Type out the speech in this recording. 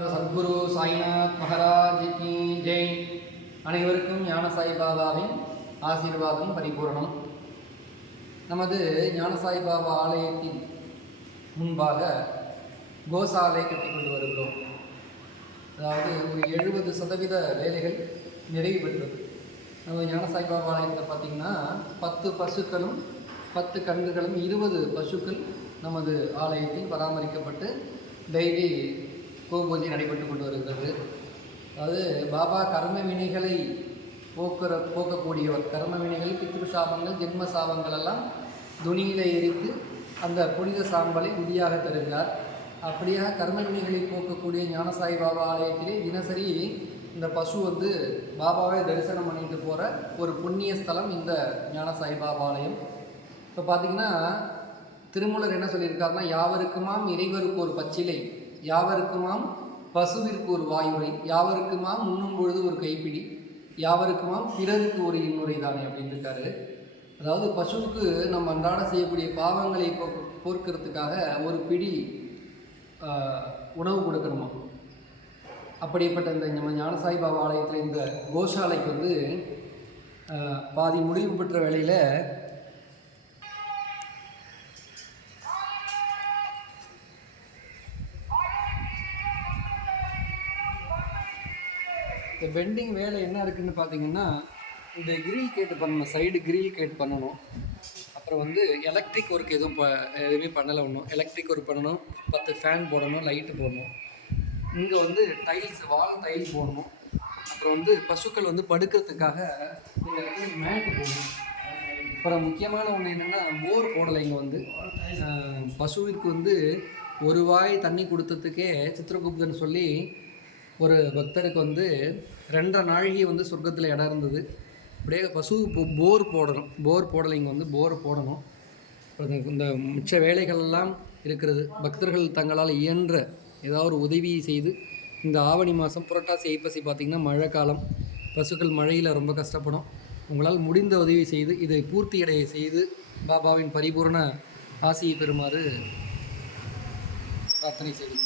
சத்குரு சாய்நாத் மகாராஜ் கி ஜெய். அனைவருக்கும் ஞான சாய்பாபாவின் ஆசீர்வாதம் பரிபூரணம். நமது ஞான சாய்பாபா ஆலயத்தின் முன்பாக கோசாலை கட்டிக்கொண்டு வருகிறோம். அதாவது ஒரு 70% வேலைகள் நிறைவு பெற்றது. நம்ம ஞான சாய்பாபா ஆலயத்தில் பார்த்திங்கன்னா 10 பசுக்களும் 10 கன்றுகளும் 20 பசுக்கள் நமது ஆலயத்தில் பராமரிக்கப்பட்டு டெய்லி கோபூஜை நடைபெற்று கொண்டு வருகிறது. அதாவது பாபா கர்ம வினைகளை போக்கக்கூடியவர். கர்ம வினைகள், பித்ரு சாபங்கள், ஜென்ம சாபங்கள் எல்லாம் துணியில எரித்து அந்த புனித சாம்பலை விதியாக தருகிறார். அப்படியாக கர்ம வினைகளை போக்கக்கூடிய ஞான சாய்பாபா ஆலயத்திலே தினசரி இந்த பசு பாபாவை தரிசனம் பண்ணிட்டு போகிற ஒரு புண்ணிய ஸ்தலம் இந்த ஞான சாய்பாபா ஆலயம். இப்போ பார்த்திங்கன்னா திருமூலர் என்ன சொல்லியிருக்காருன்னா, யாவருக்குமாம் இறைவருக்கு ஒரு பச்சிலை, யாவருக்குமாம் பசுவிற்கு ஒரு வாயுரை, யாவருக்குமாம் உண்ணும் பொழுது ஒரு கைப்பிடி, யாவருக்குமாம் பிறருக்கு ஒரு இன்னுரை தானே அப்படின்னு இருக்காரு. அதாவது பசுவுக்கு நம்ம அன்றாட செய்யக்கூடிய பாவங்களை போக்குறதுக்காக ஒரு பிடி உணவு கொடுக்கணுமா. அப்படிப்பட்ட இந்த நம்ம ஞானசாய்பாபா ஆலயத்தில் இந்த கோஷாலைக்கு பாதி முடிவு பெற்ற வேளையில் இந்த பெண்டிங் வேலை என்ன இருக்குதுன்னு பார்த்தீங்கன்னா, இந்த கிரில் கேட் பண்ணணும், சைடு கிரில் கேட் பண்ணணும். அப்புறம் எலக்ட்ரிக் ஒர்க் எதுவுமே பண்ணலை. ஒன்றும் எலக்ட்ரிக் ஒர்க் பண்ணணும், 10 ஃபேன் போடணும், லைட்டு போடணும். இங்கே டைல்ஸ், வால் டைல்ஸ் போடணும். அப்புறம் பசுக்கள் படுக்கிறதுக்காக இந்த இடத்துல மேட்டு போடணும். அப்புறம் முக்கியமான ஒன்று என்னென்னா, போர் போடலை. இங்கே பசுவிற்கு ஒரு வாய் தண்ணி கொடுத்ததுக்கே சித்திரகுப்தன் சொல்லி ஒரு பக்தருக்கு 2.5 நாழிகை சொர்க்கத்தில் இடம் இருந்தது. அப்படியே பசுவுக்கு போர் போடணும். போர் போடலை. இங்கே போர் போடணும். இந்த மிச்ச வேலைகளெல்லாம் இருக்கிறது. பக்தர்கள் தங்களால் இயன்ற ஏதாவது ஒரு உதவி செய்து, இந்த ஆவணி மாதம் புரட்டாசி ஐப்பசி பார்த்திங்கன்னா மழை காலம், பசுக்கள் மழையில் ரொம்ப கஷ்டப்படும். உங்களால் முடிந்த உதவி செய்து இதை பூர்த்தியடைய செய்து பாபாவின் பரிபூர்ண ஆசியை பெறுமாறு பிரார்த்தனை செய்து